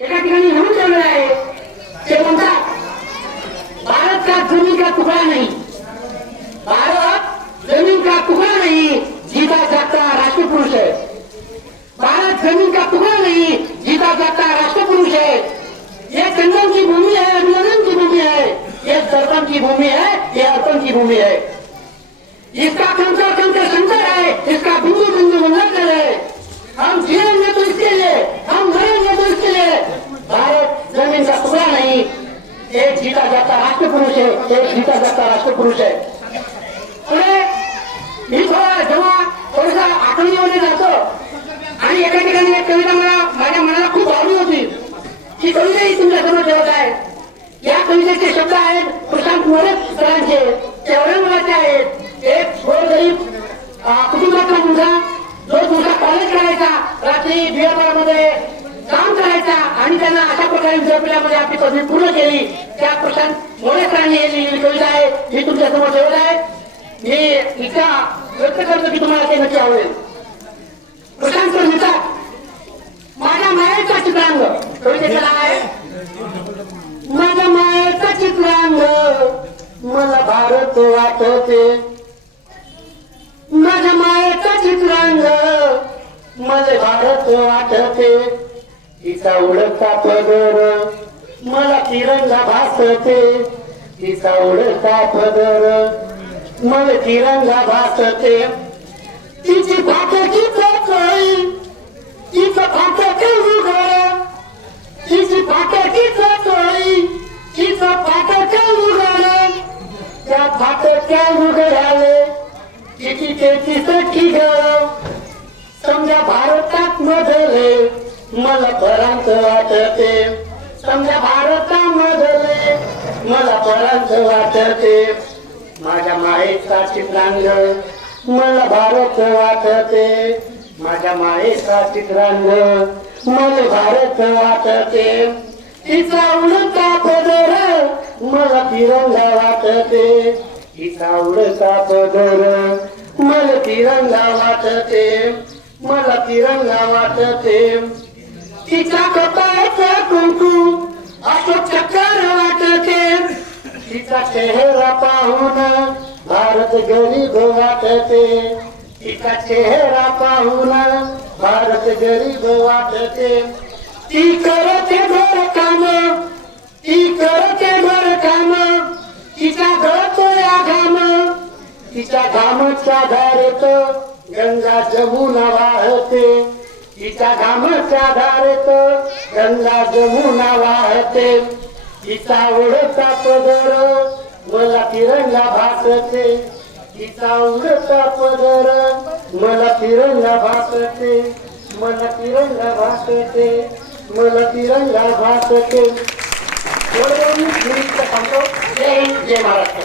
एका ठिकाणी म्हणून ठेवलेलं आहे, ते म्हणतात भारत का जमीन का तुकडा नहीं, भारत जमीन का टुकड़ा नहीं जीता जागता राष्ट्रपुरुष है, भारत जमीन का टुकड़ा नहीं जीता जागता राष्ट्रपुरुष है। ये चंदन की भूमि है, अभिनंदन की भूमि है, ये दर्पण की भूमि है, ये अर्पण की भूमि है। इसका कंकर कंकर शंकर है, इसका बिंदु बिंदु मंगल है। हम जिएंगे तो इसके लिए, हम मरेंगे तो इसके लिए। भारत जमीन का टुकड़ा नहीं, एक जीता जाता राष्ट्रपुरुष है, एक जीता जाता राष्ट्रपुरुष है। पुढे मी जेव्हा थोडसा आठवणीमध्ये जातो आणि एका ठिकाणी एक कविता माझ्या मनाला खूप भावली होती, ही कविता तुमच्या समोर ठेवत आहे। या कवितेचे शब्द आहेत प्रशांत मोरे सरांचे, ते औरंगाबादचे आहेत। एक गोरगरीब कुटुंबातला मुलगा जो तुमचा कॉलेज करायचा, रात्री बिअरबारमध्ये काम करायचा आणि त्यांना अशा प्रकारे विद्यापीठामध्ये आपली पदवी पूर्ण केली, त्या प्रशांत मोरे सरांनी लिहिलेली कविता आहे, ही तुमच्या समोर ठेवत आहे। मी इच्छा व्यक्त करतो की तुम्हाला ते नक्की आवडेल। प्रशांत सर म्हणतात, माझ्या मायेचा चित्रांग, कवितेचं नाव आहे माझ्या मायेचा चित्रांग, मला भारत वाटते, माझ्या मायेचा चित्रांग, मला भारत वाटते, तिचा उडता पदर मला तिरंगा भासते, तिचा उडता पदर मला तिरंगा भासते, तिची फाटकी चोळी, तिचं फाटकी उघड, तिची फाटकी चोळी, तिचं फाटकी उघड, त्या फाटक्या उघडाले तिची त्याची सखी गळ, समजा भारतात मधले मला परांत वाटते, समजा भारतामधले मला परांत वाटते, माझ्या मायेचा चित्रांग मला भारत वाटते, माझ्या मायेचा चित्रांग मला भारत वाटते, तिचा उडता पदर मला तिरंगा वाटते, तिचा उडता पदर मला तिरंगा वाटते, मला तिरंगा वाटते, तिचा कपाळाचा कुंकू अशोक चक्र वाटते, तिचा चेहरा पाहून भारत गरीब वाटते, तिचा चेहरा पाहून भारत गरीब वाटते, ती करते घर काम, ती करते घर काम, तिचा गळतोया घाम, तिच्या घामाच्या धारेत गंगा जमुना वाहते, तिच्या घामाच्या धारेत गंगा जमुना वाहते, तिचा उडता पदर मला तिरंगा भासते, तिचा उडता पदर मला तिरंगा भासते, मला तिरंगा भासते, मला तिरंगा भासते। जय हिंद, जय महाराष्ट्र।